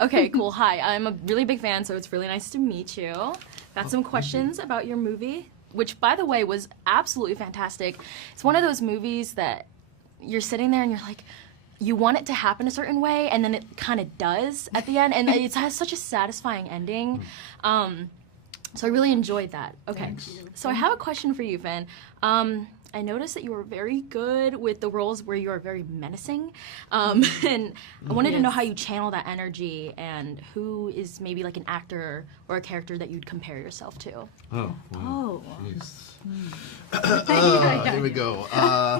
Okay, cool. Hi, I'm a really big fan, so it's really nice to meet you. Got some questions about your movie, which, by the way, was absolutely fantastic. It's one of those movies that you're sitting there and you're like, you want it to happen a certain way, and then it kind of does at the end, and it has such a satisfying ending. So I really enjoyed that. Okay, so I have a question for you, Finn. I noticed that you were very good with the roles where you are very menacing, and I wanted to know how you channel that energy, and who is maybe like an actor or a character that you'd compare yourself to. Oh. Oh. Here we go.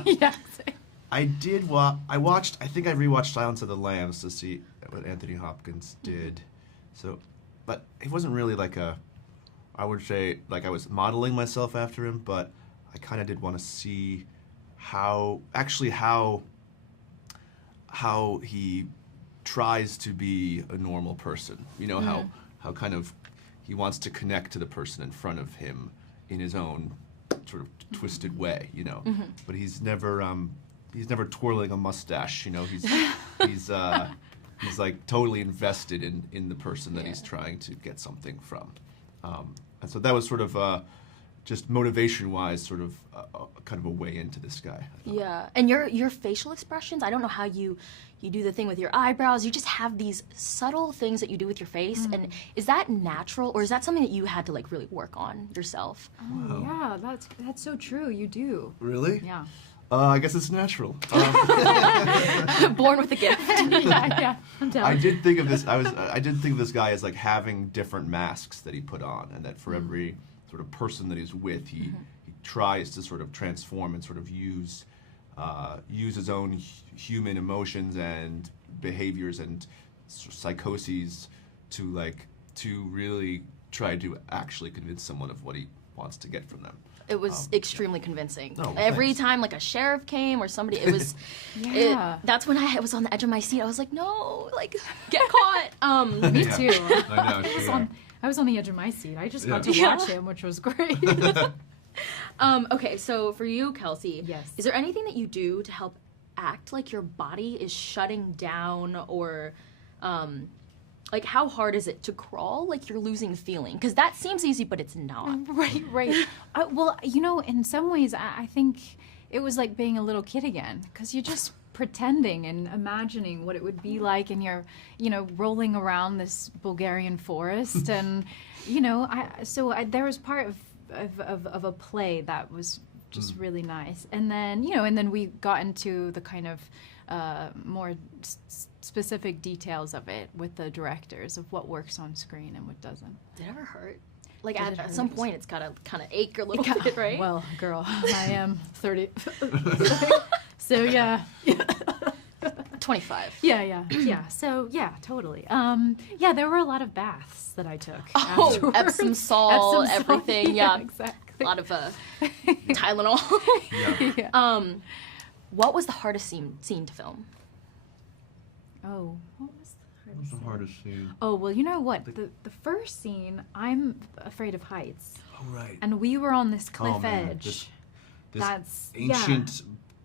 Yeah. I watched. I think I rewatched Silence of the Lambs to see what Anthony Hopkins did. So, but it wasn't really like I would say like I was modeling myself after him, but I kind of did want to see how he tries to be a normal person. You know, how kind of he wants to connect to the person in front of him in his own sort of twisted way, you know. But he's never twirling a mustache, you know. He's like totally invested in the person that he's trying to get something from. And so that was sort of just motivation-wise, sort of kind of a way into this guy. Yeah, and your facial expressions, I don't know how you do the thing with your eyebrows. You just have these subtle things that you do with your face. And is that natural, or is that something that you had to like really work on yourself? Oh, yeah, that's so true. You do. Really? Yeah. I guess it's natural. Born with a gift. yeah. I'm down. I did think of this guy as like having different masks that he put on, and that for every sort of person that he's with, he tries to sort of transform and sort of use his own human emotions and behaviors and psychoses to really try to actually convince someone of what he wants to get from them. It was extremely convincing. Oh, Every time like a sheriff came or somebody, it was, that's when I was on the edge of my seat. I was like, no, like, get caught. Me too. I know. I was on the edge of my seat. I just got to watch him, which was great. Okay, so for you, Kelsey, Yes. is there anything that you do to help act like your body is shutting down, or like how hard is it to crawl like you're losing feeling? Because that seems easy, but it's not. Right. Well, you know, in some ways, I think it was like being a little kid again, because you're just pretending and imagining what it would be like, and you're, rolling around this Bulgarian forest, and, there was part of a play that was just really nice, and then we got into the kind of more specific details of it with the directors of what works on screen and what doesn't. Did it ever hurt? Like at some point, it's gotta kind of ache a little bit, right? Well, girl, I am 30, so yeah. 25. Yeah. So yeah, totally. There were a lot of baths that I took. Oh, afterwards. Epsom salt, everything. Yeah, exactly. A lot of Tylenol. Yeah. What was the hardest scene to film? Oh, what was What's the hardest scene? Oh, well, you know what? The first scene, I'm afraid of heights. Oh, right. And we were on this cliff man, edge. This That's ancient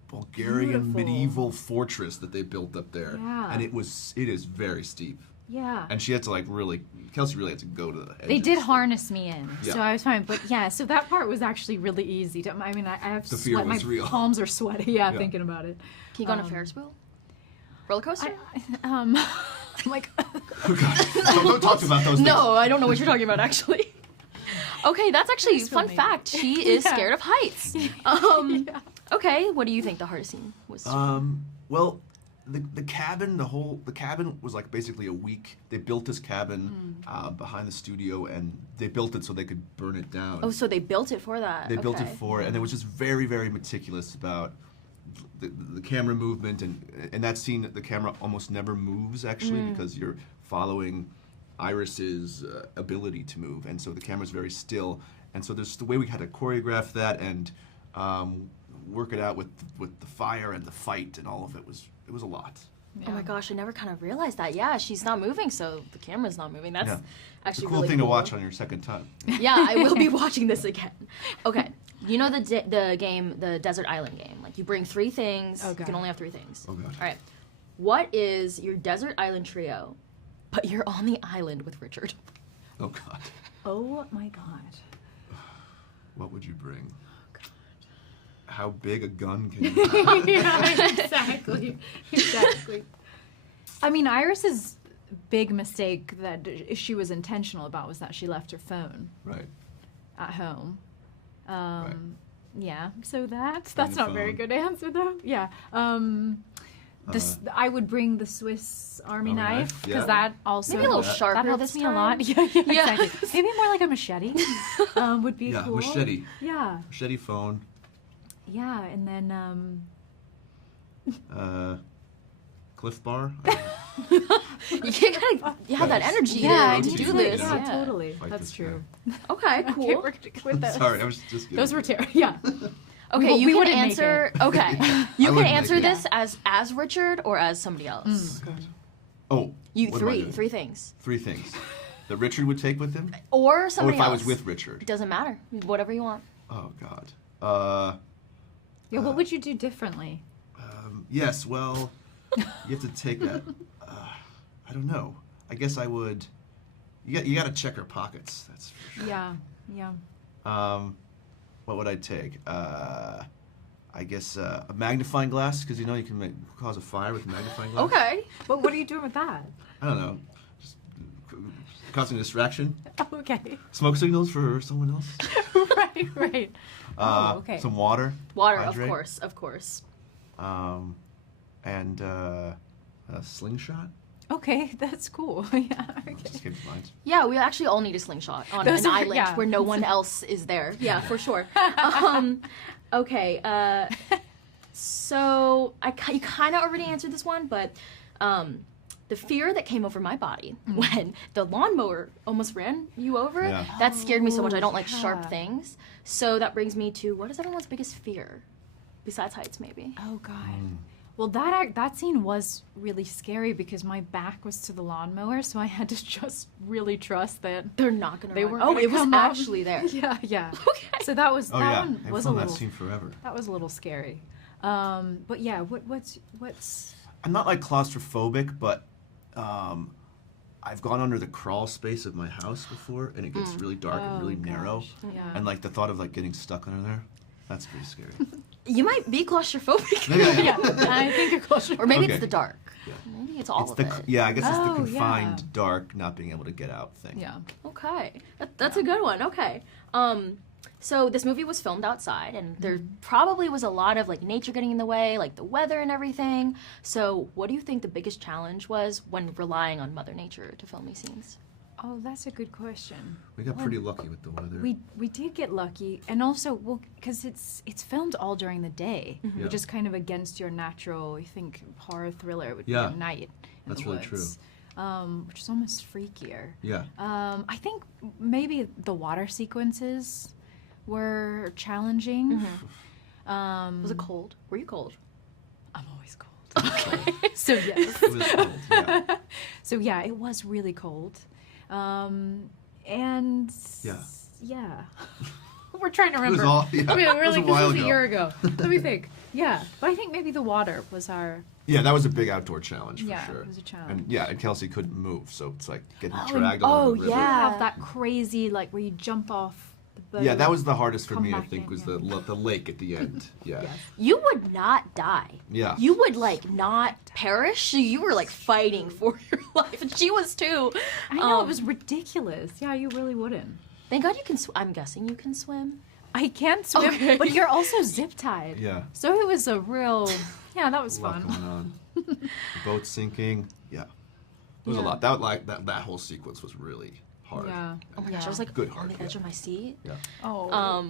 Bulgarian Beautiful. medieval fortress that they built up there. Yeah. And it is very steep. Yeah. And she had to Kelsey really had to go to the edges. They did harness me in, Yeah. so I was fine. But yeah, so that part was actually really easy. I mean, I have The fear sweat. was My real. palms are sweaty. Yeah, thinking about it. Can you go on a Ferris wheel? Roller coaster? I'm like, Oh, God. Don't talk about those things. No, I don't know what you're talking about, actually. Okay, that's actually a fun maybe. fact. She is Yeah. scared of heights. Okay, what do you think the hardest scene was? Well, the cabin was like basically a week. They built this cabin behind the studio, and they built it so they could burn it down. Oh, so they built it for that. They built it Okay. for it, and it was just very, very meticulous about the camera movement, and in that scene, the camera almost never moves actually because you're following Iris's ability to move, and so the camera's very still, and so there's the way we had to choreograph that and work it out with the fire and the fight, and all of it was a lot. Oh my gosh, I never kind of realized that. Yeah, she's not moving, so the camera's not moving. That's actually It's a cool really thing cool. to watch on your second time. Yeah, I will be watching this again. Okay, you know the game, the Desert Island game. Like you bring 3 things. Oh, You God. can only have 3 things. Oh, God. All right. What is your Desert Island trio but you're on the island with Richard. Oh God. Oh my God. What would you bring? Oh God. How big a gun can you have? Yeah, exactly. Exactly. I mean, Iris's big mistake that she was intentional about was that she left her phone Right. at home. Right. Yeah, so that's Bring not a a very phone. good answer though. Yeah. I would bring the Swiss Army Army knife knife, because yeah. that also Maybe a little that sharper that helps this me time. a lot. Yeah, Yeah. exactly. Maybe more like a machete would be Yeah, cool. machete. Yeah, Machete phone. yeah, and then Cliff Bar. You gotta have that energy yeah, to I do need this. Yeah, Yeah. totally. Fight That's this true. Okay, Okay, cool. we're gonna go with those. Sorry, I was just kidding. Those were terrible. Yeah. Okay, We you can wouldn't make answer. it. Okay, I you can wouldn't make answer it. this as Richard or as somebody else. Mm. Oh. You what am I three doing? things, Three things that Richard would take with him. or Or somebody if I else. was with Richard. It doesn't matter. Whatever you want. Oh God. Yeah. What would you do differently? Yes. Well, you have to take that. I don't know. I guess I would. You got to check her pockets. That's for sure. Yeah. Yeah. What would I take? I guess a magnifying glass, because you know you can cause a fire with a magnifying glass. Okay. But what are you doing with that? I don't know. Just causing a distraction. Okay. Smoke signals for someone else. right. Right. Oh, okay. Some water. Water, Hydrate. of course. And a slingshot. Okay, that's cool. Yeah. Okay. Just came to mind. Yeah, we actually all need a slingshot on Those an are- island yeah. where no one else is there. Yeah, for sure. Okay. So you kind of already answered this one, but the fear that came over my body when the lawnmower almost ran you over, Yeah. that scared me so much. I don't like yeah. sharp things. So that brings me to, what is everyone's biggest fear? Besides heights, maybe. Oh God. Well, that scene was really scary because my back was to the lawnmower, so I had to just really trust that. They're not gonna. They run. weren't Oh, gonna it was come up. actually there. Yeah, yeah. Okay. So that was Oh that yeah, one I've was a filmed that little scene forever. that was a little scary. But yeah, what's I'm not like claustrophobic, but I've gone under the crawl space of my house before, and it gets really dark and really narrow. Yeah. And like the thought of like getting stuck under there, that's pretty scary. You might be claustrophobic. Yeah. I think a closer. Or maybe Okay. it's the dark. Yeah. Maybe it's all It's of the it. yeah, I guess it's the Oh, confined yeah. dark, not being able to get out thing. Yeah. Okay, that's a good one. Okay, so this movie was filmed outside, and there probably was a lot of like nature getting in the way, like the weather and everything. So, what do you think the biggest challenge was when relying on Mother Nature to film these scenes? Oh, that's a good question. We got pretty lucky with the weather. We did get lucky, and also well, because it's filmed all during the day, Yeah. which is kind of against your natural. You think horror thriller would Yeah. be at night. In That's the really woods, which is almost freakier. Yeah. I think maybe the water sequences were challenging. Was it cold? Were you cold? I'm always cold. So yes. It was cold. Yeah. So yeah, it was really cold. And Yeah. yeah. We're trying to It was remember. all. Yeah. I mean, it we're was like, a while this was ago. a year ago. Let me think. Yeah, but I think maybe the water was our. Yeah, that was a big outdoor challenge for Yeah, sure. it was a challenge. And yeah, and Kelsey couldn't move, so it's like getting and- dragged along the river. You yeah. have that crazy like where you jump off the boat. Yeah, that was the hardest for Come me. I back think in, was yeah. the lake at the end. Yeah. Yes. You would not die. Yeah. You would like not perish. So you were like fighting for your life, and she was too. I know it was ridiculous. Yeah, you really wouldn't. Thank God you can. I'm guessing you can swim. I can't swim, Okay. but you're also zip tied. Yeah. So it was a real. Yeah, that was A lot fun. going on. The boat sinking. Yeah. It was a Yeah. lot. That whole sequence was really hard. Yeah. Oh my gosh, I was like Good on heart, the edge yeah. of my seat. Yeah. Oh.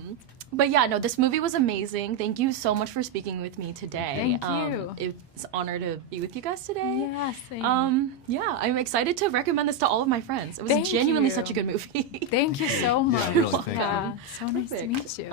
But yeah, no, this movie was amazing. Thank you so much for speaking with me today. Thank you. It's an honor to be with you guys today. Yeah, same. Yeah, I'm excited to recommend this to all of my friends. It was Thank genuinely you. such a good movie. Thank you so much. really, thank you. Yeah, so nice to Perfect. meet you.